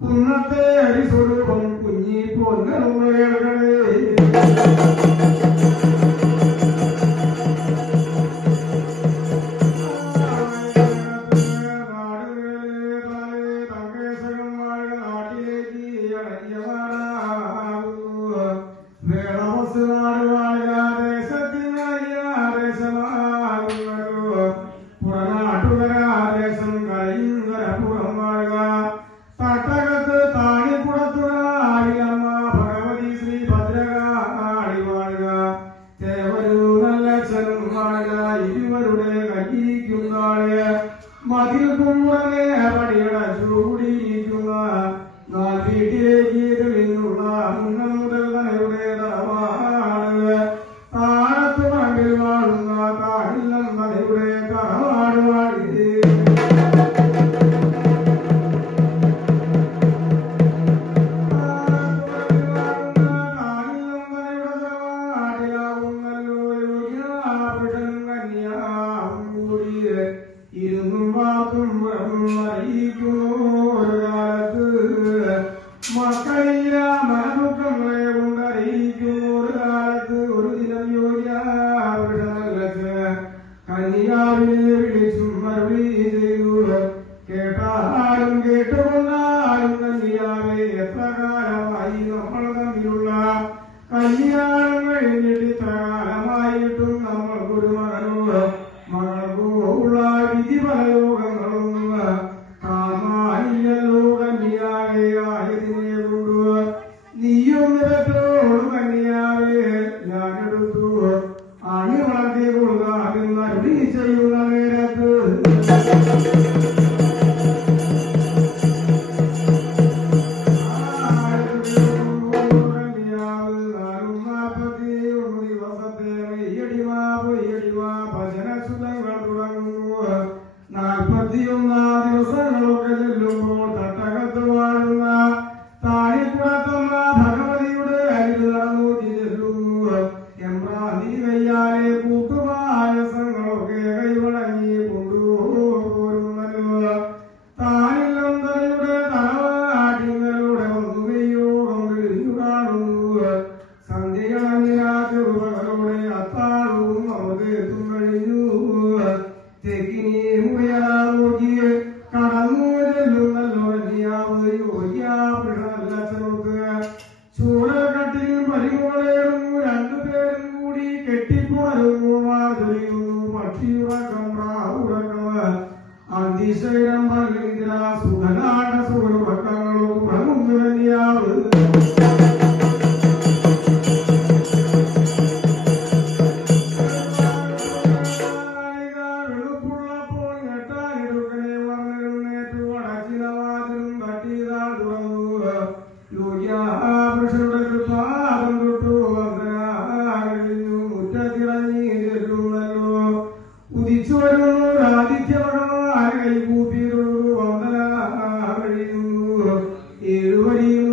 കുന്നത്തെ അരിസ്വരൂപം കുഞ്ഞി പൊന്നേ മതിൽ കുമ്പളെ പടിയട ചൂടിയിരിക്കുന്ന വീട്ടിലേക്ക് നിന്നുള്ള മുന്നം മുതൽ തനയുടെ തറവാട് താഴത്ത് പറമ്പിൽ വാഴുന്ന താഴില്ലം തനയുടെ തറവാട് വാടി ഇരുന്നും വാക്കും അറിയിക്കുന്നു ഒരു കാലത്ത് മക്കളില്ല മനമുഖങ്ങളെ കൊണ്ടറിയിക്കുന്നു ഒരു കാലത്ത് ഒരു ദിനം യോഗ്യാവൃഷ കന്യാവിനെ വിളിച്ചും മറുപടി ചെയ്തു കേട്ടാലും കേട്ടുകൊണ്ടാലും കന്യാവെ എത്ര കാലമായി നമ്മൾ തമ്മിലുള്ള കല്യാണം കഴിഞ്ഞിട്ട് ഇത്ര കാലമായിട്ടും നമ്മൾക്കൊരു മകനോ മകൾക്കുള്ള വിധി പല ലോകങ്ങളും കാണാനില്ലല്ലോ കന്യാവേ ആയതിനെ കൊണ്ടു നീയും നിരത്തോട് കന്യാവേ ഞാനെടുത്തു അണി വളർത്തി കൊള്ളുക അരുളി ചെയ്യുന്ന നേരത്ത് ദിവസങ്ങളൊക്കെ ചെല്ലുമ്പോൾ തട്ടകത്ത് വാഴുന്ന താഴിക്കുളത്തുന്ന ഭഗവതിയുടെ അരിൽ നടന്നു ചെല്ലുന്നു എമ്പ്രാന്തി കയ്യാലെ കൂട്ടുപായസങ്ങളൊക്കെ കൈവണങ്ങി കൊണ്ടുപോരുന്നല്ലോ താനില്ലം തലയുടെ തലവാട്ടിങ്ങളുടെ ഒന്നുകയോളം വിളിഞ്ഞു കാണുന്നു സന്ധ്യകളഞ്ഞാ ചെറുപകലോടെ അത്താഴവും അവതേത്തും കഴിഞ്ഞു തെക്കിനി മുറിയടാ നോക്കി കടന്നു ചെല്ലുന്നല്ലോ കന്യാവ് യോഗ്യാപിഴല്ല ചെറുത്ത് ചൂടകട്ടിൽ പരിമോളേറുന്നു രണ്ടുപേരും കൂടി കെട്ടിപ്പുണരുന്നു വാതുരിയുന്നു പക്ഷിയുറക്കം പ്രാവുറക്കം അതിശയം പല്ലിന്ദ്ര സുഖനാട സുഖുറക്കങ്ങളും ഉറങ്ങുന്നു കന്യാവ് യോഗ്യാപുരുഷരുടെ കൃപാദം തൊട്ടു വന്ദനാകഴിഞ്ഞു മുറ്റത്തിറങ്ങി ചെല്ലുന്നല്ലോ ഉദിച്ചു വരുന്നു ആദിത്യ ഭഗവാൻ കൈകൂപ്പിയിട്ടുള്ളൂ വന്ദനാകഴിയുന്നു ഏഴുവരിയും